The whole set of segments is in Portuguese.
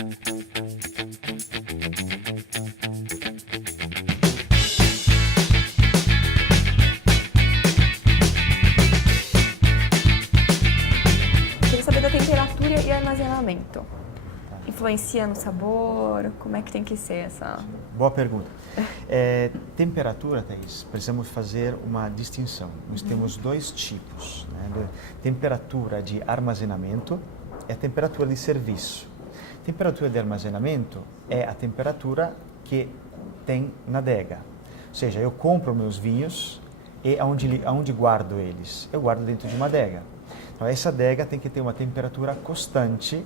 Queria saber da temperatura e armazenamento. Influencia no sabor? Como é que tem que ser essa... Boa pergunta. Temperatura, Thaís, precisamos fazer uma distinção. Nós temos dois tipos, né? Temperatura de armazenamento e a temperatura de serviço. Temperatura de armazenamento é a temperatura que tem na adega. Ou seja, eu compro meus vinhos e aonde guardo eles? Eu guardo dentro de uma adega. Então, essa adega tem que ter uma temperatura constante,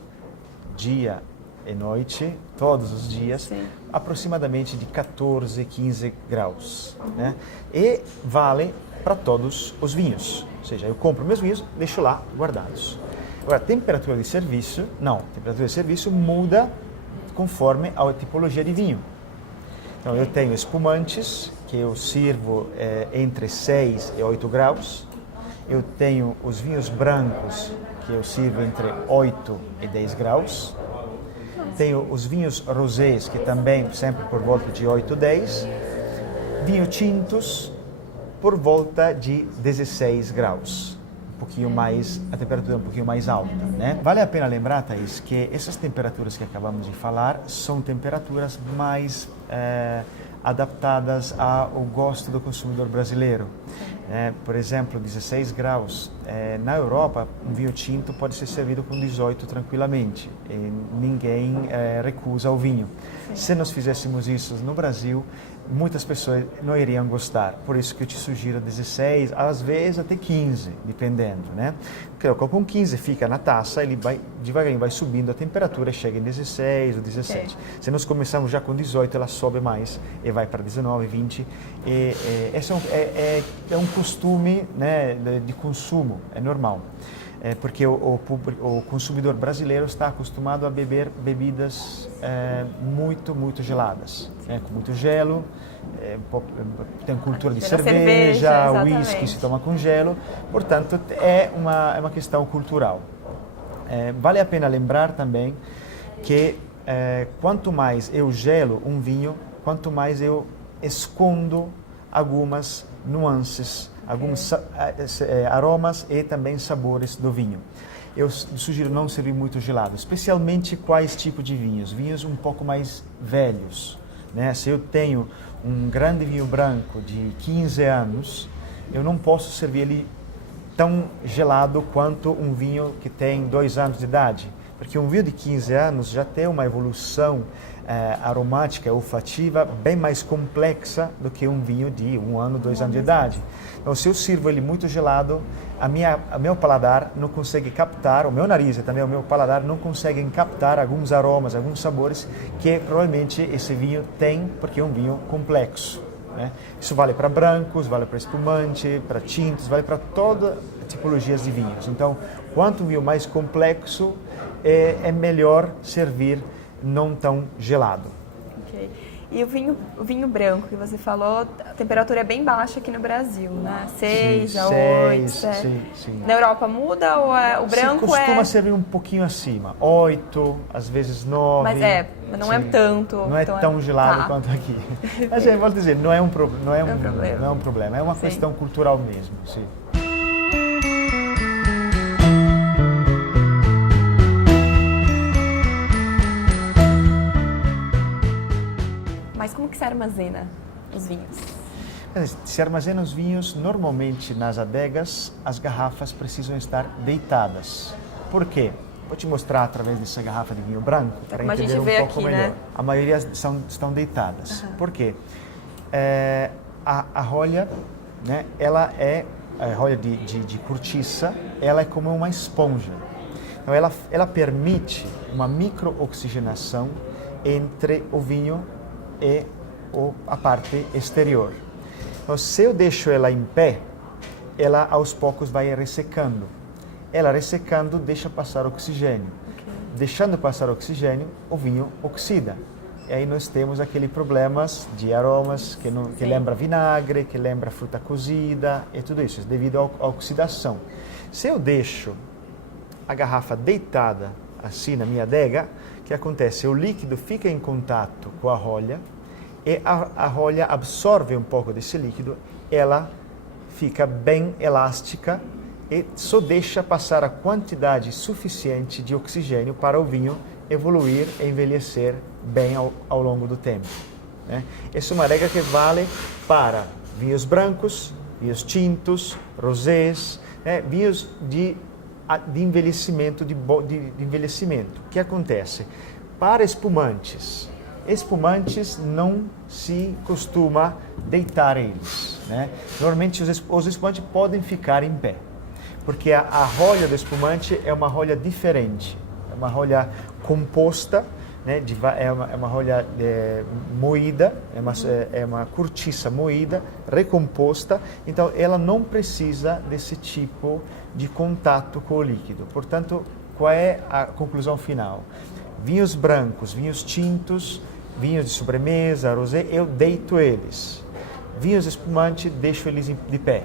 dia e noite, todos os dias, Sim. aproximadamente de 14, 15 graus. Né? E vale para todos os vinhos. Ou seja, eu compro meus vinhos, deixo lá guardados. Agora, temperatura de serviço, não. Temperatura de serviço muda conforme a tipologia de vinho. Então, eu tenho espumantes, que eu sirvo entre 6 e 8 graus. Eu tenho os vinhos brancos, que eu sirvo entre 8 e 10 graus. Tenho os vinhos rosés, que também sempre por volta de 8, 10. Vinho tintos, por volta de 16 graus. Um pouquinho mais, a temperatura é um pouquinho mais alta, né? Vale a pena lembrar, Thaís, que essas temperaturas que acabamos de falar são temperaturas mais adaptadas ao gosto do consumidor brasileiro. Por exemplo, 16 graus. Na Europa, um vinho tinto pode ser servido com 18 tranquilamente. E ninguém recusa o vinho. Sim. Se nós fizéssemos isso no Brasil, muitas pessoas não iriam gostar. Por isso que eu te sugiro 16, às vezes até 15, dependendo, né? Porque com 15 fica na taça, ele vai devagarinho vai subindo a temperatura e chega em 16 ou 17. Okay. Se nós começamos já com 18, ela sobe mais e vai para 19, 20. Esse é um costume, né, de consumo, é normal. Porque o consumidor brasileiro está acostumado a beber bebidas muito geladas, com muito gelo, tem cultura de cerveja, whisky se toma com gelo, portanto é uma questão cultural. Vale a pena lembrar também que quanto mais eu gelo um vinho, quanto mais eu escondo algumas nuances, alguns aromas e também sabores do vinho. Eu sugiro não servir muito gelado, especialmente quais tipos de vinhos? Vinhos um pouco mais velhos, né? Se eu tenho um grande vinho branco de 15 anos, eu não posso servir ele tão gelado quanto um vinho que tem 2 anos de idade, porque um vinho de 15 anos já tem uma evolução aromática, olfativa, bem mais complexa do que um vinho de 1 ano, 2 anos de idade. Então, se eu sirvo ele muito gelado, o meu paladar não consegue captar, o meu nariz e também o meu paladar não conseguem captar alguns aromas, alguns sabores que provavelmente esse vinho tem, porque é um vinho complexo, né? Isso vale para brancos, vale para espumante, para tintos, vale para todas as tipologias de vinhos. Então, quanto um vinho mais complexo, é melhor servir não tão gelado. Okay. E o vinho branco que você falou, a temperatura é bem baixa aqui no Brasil, né? 6 a 8. Sim. Na Europa muda ou o branco costuma servir um pouquinho acima, 8, às vezes 9. Mas não é tanto. Não é tão gelado quanto aqui. Mas volto a dizer, não é um problema, é uma questão cultural mesmo. Sim. Mas como que se armazena os vinhos? Se armazena os vinhos, normalmente nas adegas, as garrafas precisam estar deitadas. Por quê? Vou te mostrar através dessa garrafa de vinho branco para entender um pouco melhor. Né? A maioria estão deitadas. Uhum. Por quê? A rolha, né, ela é a rolha de cortiça, ela é como uma esponja. Então ela permite uma microoxigenação entre o vinho e a parte exterior. Então, se eu deixo ela em pé, ela aos poucos vai ressecando. Ela ressecando deixa passar oxigênio. Okay. Deixando passar oxigênio, o vinho oxida. E aí nós temos aquele problemas de aromas que lembra vinagre, que lembra fruta cozida e tudo isso, devido à oxidação. Se eu deixo a garrafa deitada assim na minha adega, O que acontece? O líquido fica em contato com a rolha e a rolha absorve um pouco desse líquido, ela fica bem elástica e só deixa passar a quantidade suficiente de oxigênio para o vinho evoluir e envelhecer bem ao longo do tempo. Né? Essa é uma regra que vale para vinhos brancos, vinhos tintos, rosés, né? Vinhos de envelhecimento, de envelhecimento. O que acontece? Para espumantes não se costuma deitar eles. Né? Normalmente os espumantes podem ficar em pé, porque a rolha do espumante é uma rolha diferente, é uma rolha composta, né? É uma rolha moída, é uma cortiça moída, recomposta, então ela não precisa desse tipo de contato com o líquido. Portanto, qual é a conclusão final? Vinhos brancos, vinhos tintos, vinhos de sobremesa, rosé, eu deito eles. Vinhos espumantes, deixo eles de pé.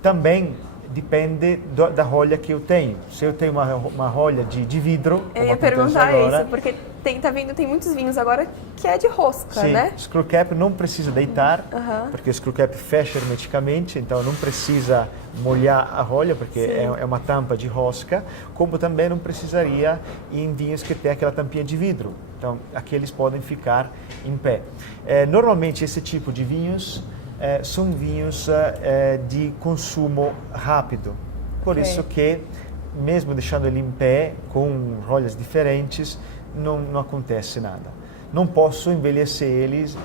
Também depende da rolha que eu tenho. Se eu tenho uma rolha de vidro... Eu ia perguntar agora, isso, porque tem muitos vinhos agora que é de rosca, sim, né? Screw cap não precisa deitar, porque o screw cap fecha hermeticamente, então não precisa molhar a rolha, porque é uma tampa de rosca, como também não precisaria em vinhos que tem aquela tampinha de vidro. Então, aqueles podem ficar em pé. Normalmente, esse tipo de vinhos são vinhos de consumo rápido. Por isso que, mesmo deixando ele em pé, com rolhas diferentes, não acontece nada. Não posso envelhecer eles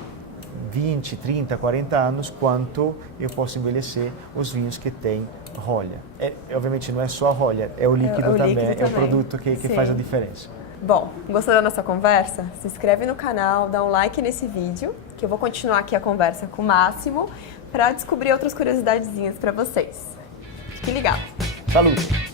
20, 30, 40 anos, quanto eu posso envelhecer os vinhos que têm rolha. Obviamente não é só a rolha, é o líquido também, é o produto que faz a diferença. Bom, gostou da nossa conversa? Se inscreve no canal, dá um like nesse vídeo, que eu vou continuar aqui a conversa com o Máximo para descobrir outras curiosidadezinhas para vocês. Fique ligado! Saúde!